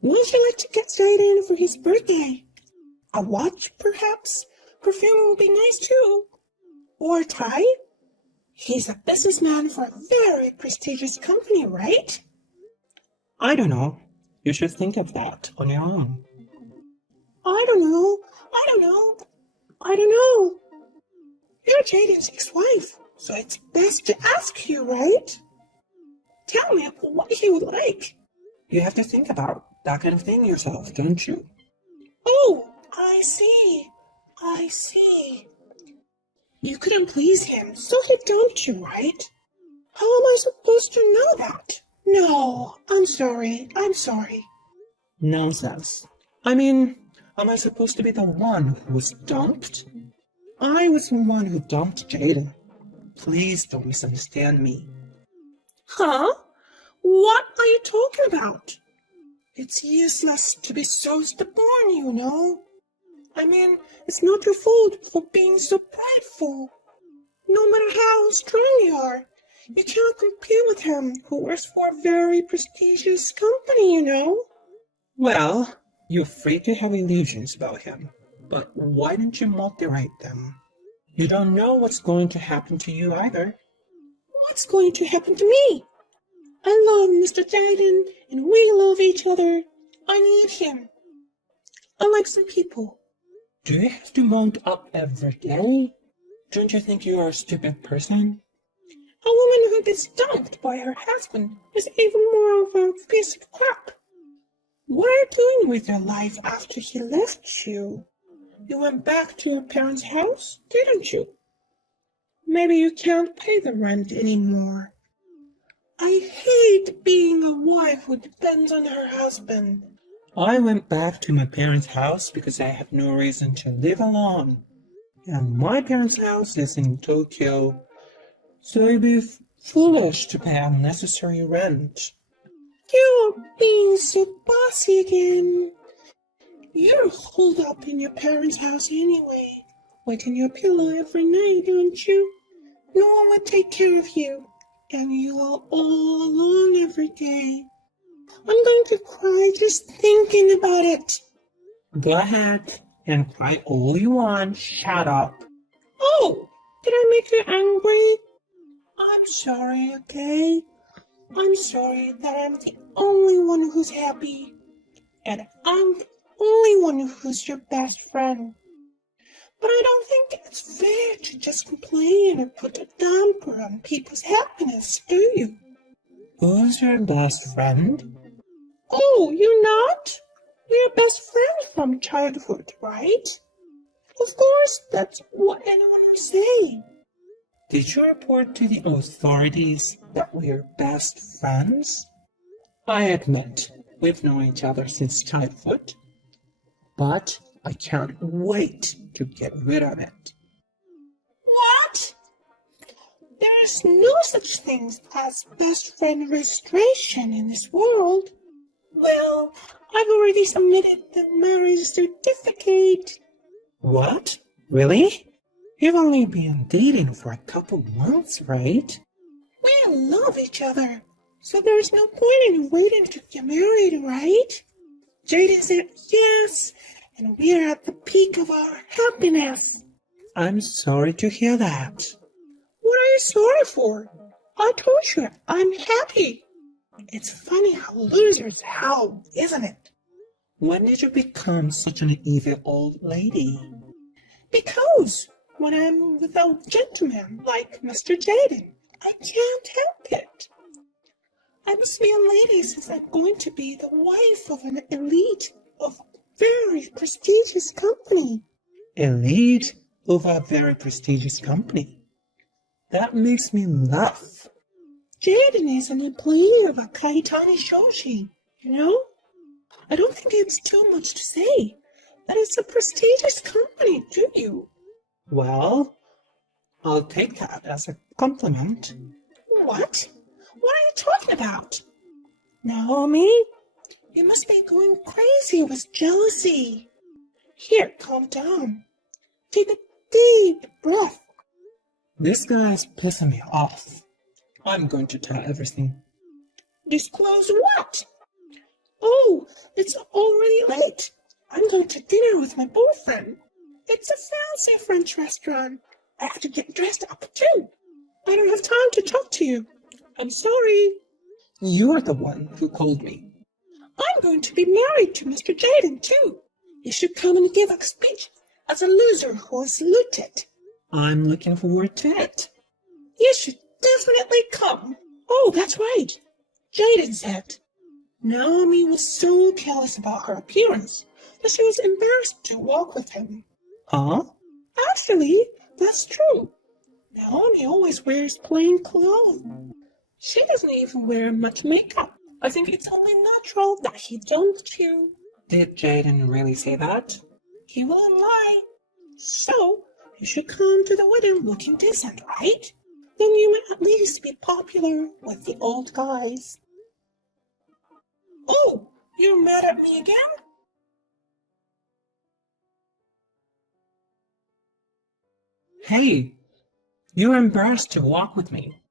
What would you like to get Jaden for his birthday? A watch, perhaps? Perfume would be nice too. Or a tie? He's a businessman for a very prestigious company, right? I don't know. You should think of that on your own. I don't know. I don't know. You're Jaden's ex-wife, so it's best to ask you, right? Tell me what he would like. You have to think about that kind of thing yourself, don't you? Oh, I see. I see. You couldn't please him, so he dumped you, right? How am I supposed to know that? No, I'm sorry. Nonsense. I mean, am I supposed to be the one who was dumped? I was the one who dumped Jaden. Please don't misunderstand me. Huh? What are you talking about? It's useless to be so stubborn, you know. I mean, it's not your fault for being so prideful. No matter how strong you are, you can't compete with him who works for a very prestigious company, you know. Well, you're free to have illusions about him, but why don't you motivate them? You don't know what's going to happen to you either. What's going to happen to me? I love Mr. Jaden, and we love each other. I need him. Unlike some people. Do you have to mount up every day? Don't you think you are a stupid person? A woman who gets dumped by her husband is even more of a piece of crap. What are you doing with your life after he left you? You went back to your parents' house, didn't you? Maybe you can't pay the rent anymore. I hate being a wife who depends on her husband. I went back to my parents' house because I have no reason to live alone. And my parents' house is in Tokyo, so it'd be foolish to pay unnecessary rent. You're being so bossy again. You're holed up in your parents' house anyway, wetting your pillow every night, don't you? No one will take care of you, and you are all alone every day. I'm going to cry just thinking about it. Go ahead and cry all you want. Shut up. Oh, did I make you angry? I'm sorry, okay? I'm sorry that I'm the only one who's happy. And I'm the only one who's your best friend. But I don't think it's fair to just complain or put a damper on people's happiness, do you? Who's your best friend? Oh, you're not? We're best friends from childhood, right? Of course, that's what anyone would say. Did you report to the authorities that we're best friends? I admit, we've known each other since childhood, but I can't wait to get rid of it. What? There's no such thing as best friend registration in this world. Well, I've already submitted the marriage certificate. What? Really? You've only been dating for a couple months, right? We love each other, so there's no point in waiting to get married, right? Jaden said yes, and we're at the peak of our happiness. I'm sorry to hear that. What are you sorry for? I told you I'm happy. It's funny how losers howl, isn't it? When did you become such an evil old lady? Because when I'm with a gentleman like Mr. Jaden, I can't help it. I must be a lady since I'm going to be the wife of an elite of a very prestigious company. Elite of a very prestigious company? That makes me laugh. Jaden is an employee of a Kaitani Shoshi, you know? I don't think it's too much to say that it's a prestigious company, do you? Well, I'll take that as a compliment. What? What are you talking about? Naomi, you must be going crazy with jealousy. Here, calm down. Take a deep breath. This guy's pissing me off. I'm going to tell everything. Disclose what? Oh, it's already late. I'm going to dinner with my boyfriend. It's a fancy French restaurant. I have to get dressed up too. I don't have time to talk to you. I'm sorry. You're the one who called me. I'm going to be married to Mr. Jaden too. You should come and give a speech as a loser who was looted. I'm looking forward to it. You should definitely come. Oh, that's right. Jaden said. Naomi was so careless about her appearance that she was embarrassed to walk with him. Huh? Actually, that's true. Naomi always wears plain clothes. She doesn't even wear much makeup. I think it's only natural that he dumped you. Did Jaden really say that? He won't lie. So, you should come to the wedding looking decent, right? Then you might at least be popular with the old guys. Oh, you're mad at me again? Hey, you're embarrassed to walk with me.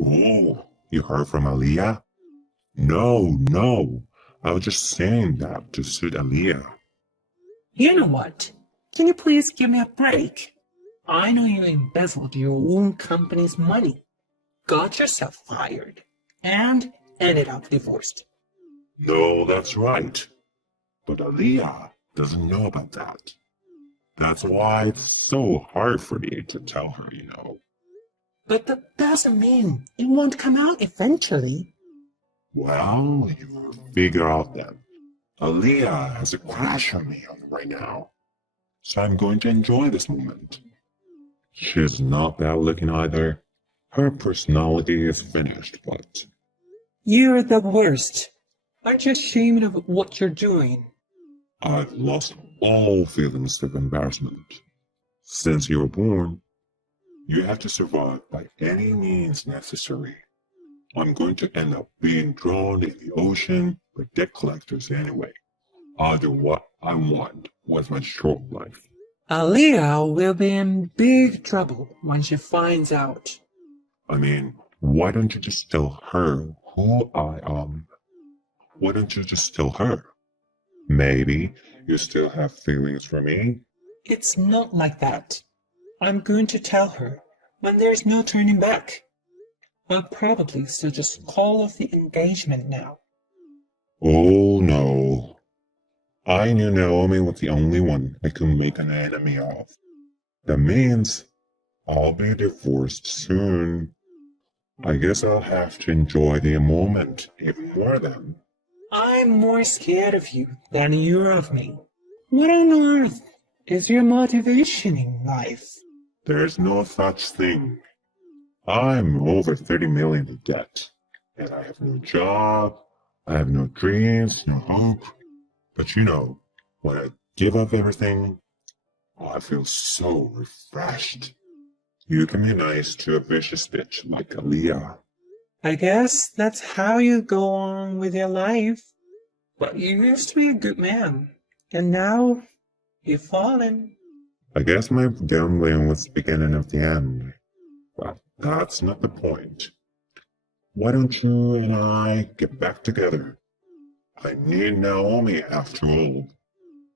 Oh, you heard from Aaliyah? No. I was just saying that to suit Aaliyah. You know what? Can you please give me a break? I know you embezzled your own company's money, got yourself fired, and ended up divorced. No, that's right. But Aaliyah doesn't know about that. That's why it's so hard for me to tell her, you know. But that doesn't mean it won't come out eventually. Well, you will figure out then. Aaliyah has a crush on me right now. So I'm going to enjoy this moment. She's not bad looking either. Her personality is finished, but You're the worst. Aren't you ashamed of what you're doing? I've lost all feelings of embarrassment. Since you were born, you have to survive by any means necessary. I'm going to end up being drowned in the ocean by debt collectors anyway. I'll do what I want with my short life. Aaliyah will be in big trouble when she finds out. I mean, why don't you just tell her who I am? Why don't you just tell her? Maybe you still have feelings for me? It's not like that. I'm going to tell her when there's no turning back. I'll probably still just call off the engagement now. Oh no. I knew Naomi was the only one I could make an enemy of. That means I'll be divorced soon. I guess I'll have to enjoy the moment even more then. I'm more scared of you than you're of me. What on earth is your motivation in life? There's no such thing. I'm over 30 million in debt, and I have no job, I have no dreams, no hope. But you know, when I give up everything, I feel so refreshed. You can be nice to a vicious bitch like Aaliyah. I guess that's how you go on with your life. But you used to be a good man, and now you've fallen. I guess my gambling was the beginning of the end. But that's not the point. Why don't you and I get back together? I need Naomi after all.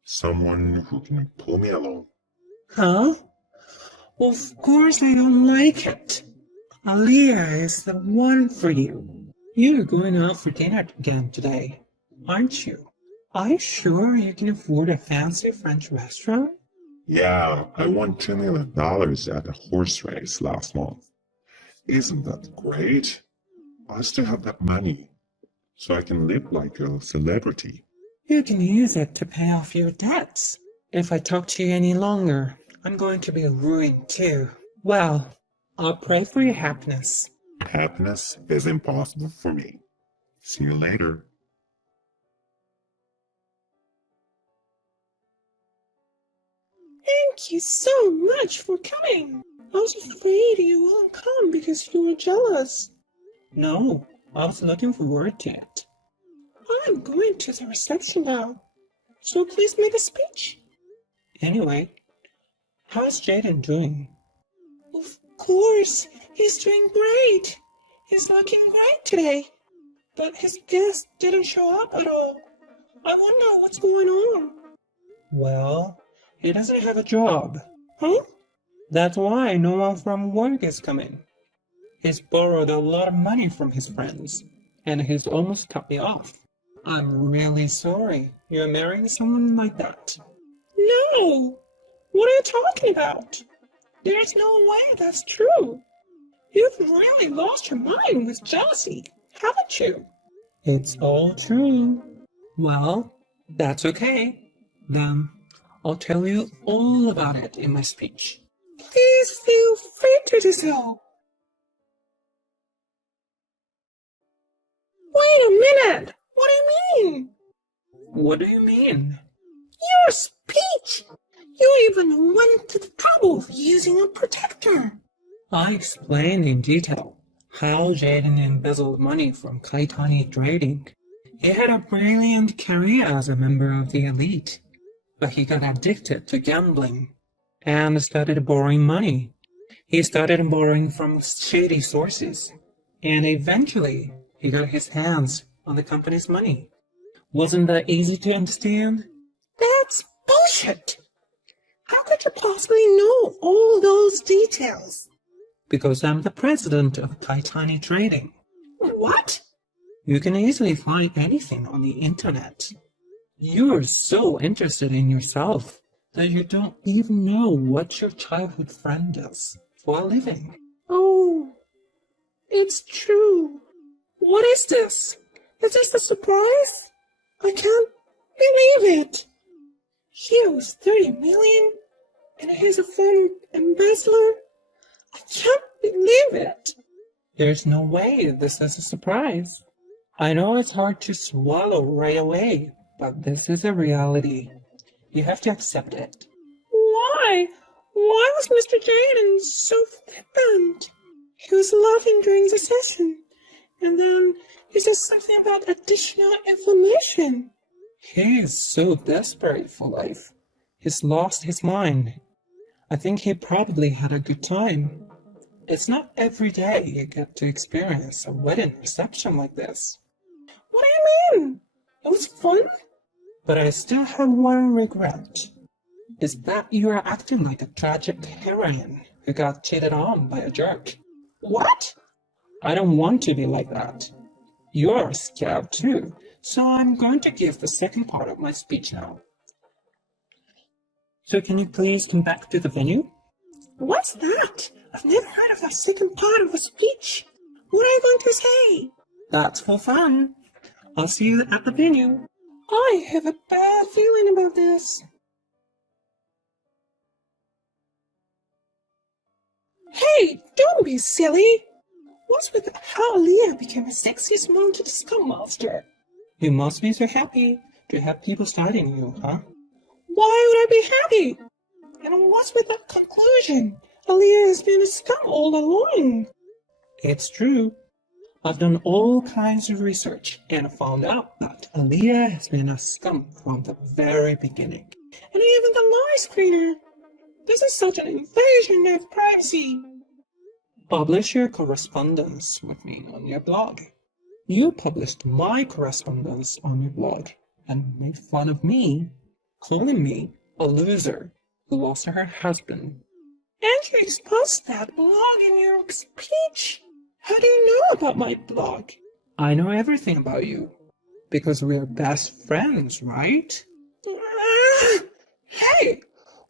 Someone who can pull me along. Huh? Of course I don't like it. Aaliyah is the one for you. You're going out for dinner again today, aren't you? Are you sure you can afford a fancy French restaurant? Yeah, I won $2 million at a horse race last month. Isn't that great? I still have that money, so I can live like a celebrity. You can use it to pay off your debts. If I talk to you any longer, I'm going to be ruined too. Well, I'll pray for your happiness. Happiness is impossible for me. See you later. Thank you so much for coming. I was afraid you wouldn't come because you were jealous. No, I was looking forward to it. I'm going to the reception now, so please make a speech. Anyway, how's Jaden doing? Of course, he's doing great. He's looking great today. but his guest didn't show up at all. I wonder what's going on. Well, he doesn't have a job. Huh? That's why no one from work is coming. He's borrowed a lot of money from his friends, and he's almost cut me off. I'm really sorry you're marrying someone like that. No! What are you talking about? There's no way that's true. You've really lost your mind with jealousy, haven't you? It's all true. Well, that's okay. Then I'll tell you all about it in my speech. Please feel free to do so. Wait a minute! What do you mean? What do you mean? Your speech! You even went to the trouble of using a protector. I explained in detail how Jaden embezzled money from Kaitani Trading. He had a brilliant career as a member of the elite, but he got addicted to gambling and started borrowing money. He started borrowing from shady sources, and eventually he got his hands on the company's money. Wasn't that easy to understand? That's bullshit! How could you possibly know all those details? Because I'm the president of Kaitani Trading. What? You can easily find anything on the internet. You're so interested in yourself that you don't even know what your childhood friend does for a living. Oh, it's true. What is this? Is this a surprise? I can't believe it. He owes 30 million and he's a former embezzler. I can't believe it. There's no way this is a surprise. I know it's hard to swallow right away, but this is a reality. You have to accept it. Why? Why was Mr. Jaden so flippant? He was laughing during the session, and then he said something about additional information. He is so desperate for life. He's lost his mind. I think he probably had a good time. It's not every day you get to experience a wedding reception like this. What do you mean? It was fun? But I still have one regret. Is that you are acting like a tragic heroine who got cheated on by a jerk. What? I don't want to be like that. You're scared too, so I'm going to give the second part of my speech now. So can you please come back to the venue? What's that? I've never heard of that second part of a speech. What are you going to say? That's for fun. I'll see you at the venue. I have a bad feeling about this. Hey, don't be silly. What's with how Aaliyah became the sexiest Mounted Scum Master? You must be so happy to have people studying you, huh? Why would I be happy? And what's with that conclusion? Aaliyah has been a scum all along. It's true. I've done all kinds of research and found out that Aaliyah has been a scum from the very beginning. And even the live screener. This is such an invasion of privacy. Publish your correspondence with me on your blog. You published my correspondence on your blog and made fun of me, calling me a loser who lost her husband. And you exposed that blog in your speech. How do you know about my blog? I know everything about you. Because we're best friends, right? Hey,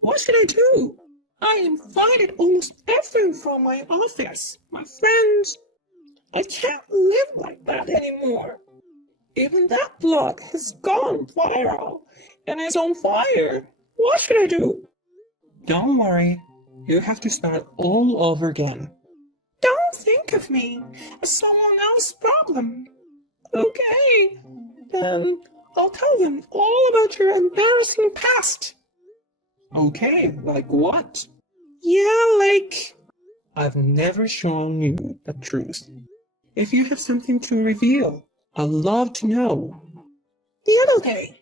what should I do? I invited almost everyone from my office, my friends. I can't live like that anymore. Even that blog has gone viral and is on fire. What should I do? Don't worry. You have to start all over again. Don't think of me as someone else's problem. Okay, then I'll tell them all about your embarrassing past. Okay, like what? Yeah, like... I've never shown you the truth. If you have something to reveal, I'd love to know. The other day,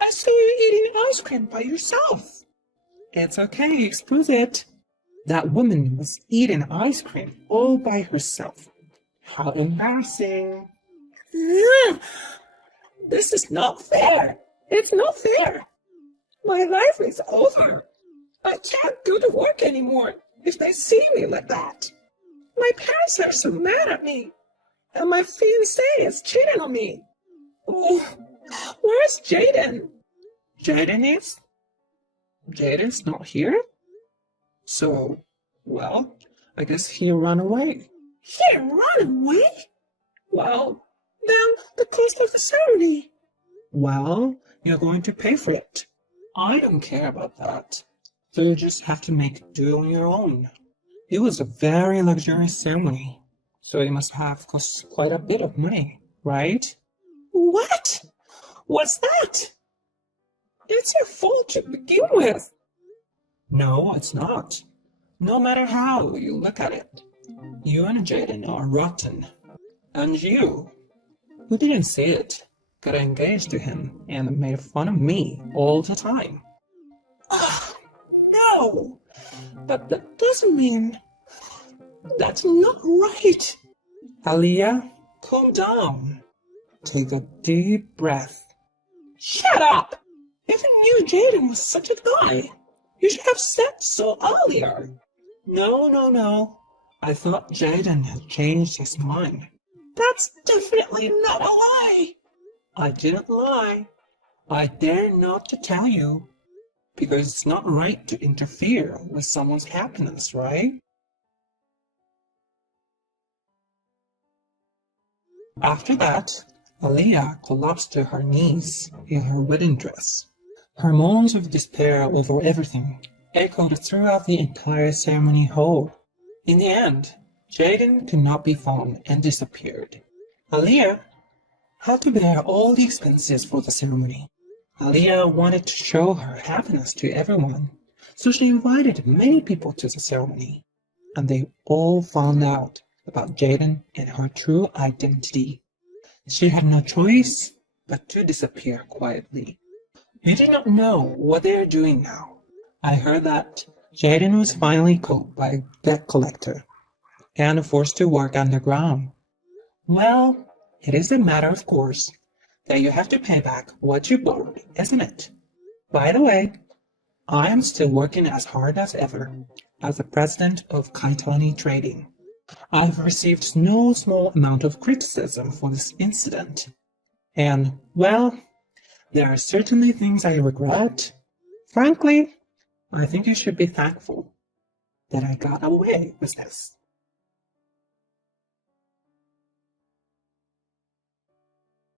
I saw you eating ice cream by yourself. It's okay, expose it. That woman was eating ice cream all by herself. How embarrassing. This is not fair. It's not fair. My life is over. I can't go to work anymore if they see me like that. My parents are so mad at me. And my fiancé is cheating on me. Oh, where's Jaden? Jaden's not here? So, well, I guess he ran away. He ran away? Well, then the cost of the ceremony. Well, you're going to pay for it. I don't care about that. So you just have to make do on your own. It was a very luxurious ceremony, so it must have cost quite a bit of money, right? What? What's that? It's your fault to begin with. No, it's not. No matter how you look at it, you and Jaden are rotten. And you, who didn't see it, got engaged to him and made fun of me all the time. No! But that doesn't mean... That's not right! Aliyah, calm down. Take a deep breath. Shut up! If you knew Jaden was such a guy, you should have said so earlier. No. I thought Jaden had changed his mind. That's definitely not a lie! I didn't lie. I dare not to tell you. Because it's not right to interfere with someone's happiness, right? After that, Aliyah collapsed to her knees in her wedding dress. Her moans of despair over everything echoed throughout the entire ceremony hall. In the end, Jaden could not be found and disappeared. Aliyah had to bear all the expenses for the ceremony. Aliyah wanted to show her happiness to everyone, so she invited many people to the ceremony, and they all found out about Jaden and her true identity. She had no choice but to disappear quietly. You do not know what they are doing now. I heard that Jaden was finally caught by a debt collector and forced to work underground. Well, it is a matter of course that you have to pay back what you borrowed, isn't it? By the way, I am still working as hard as ever as the president of Kaitani Trading. I've received no small amount of criticism for this incident. And, well, there are certainly things I regret. Frankly, I think you should be thankful that I got away with this.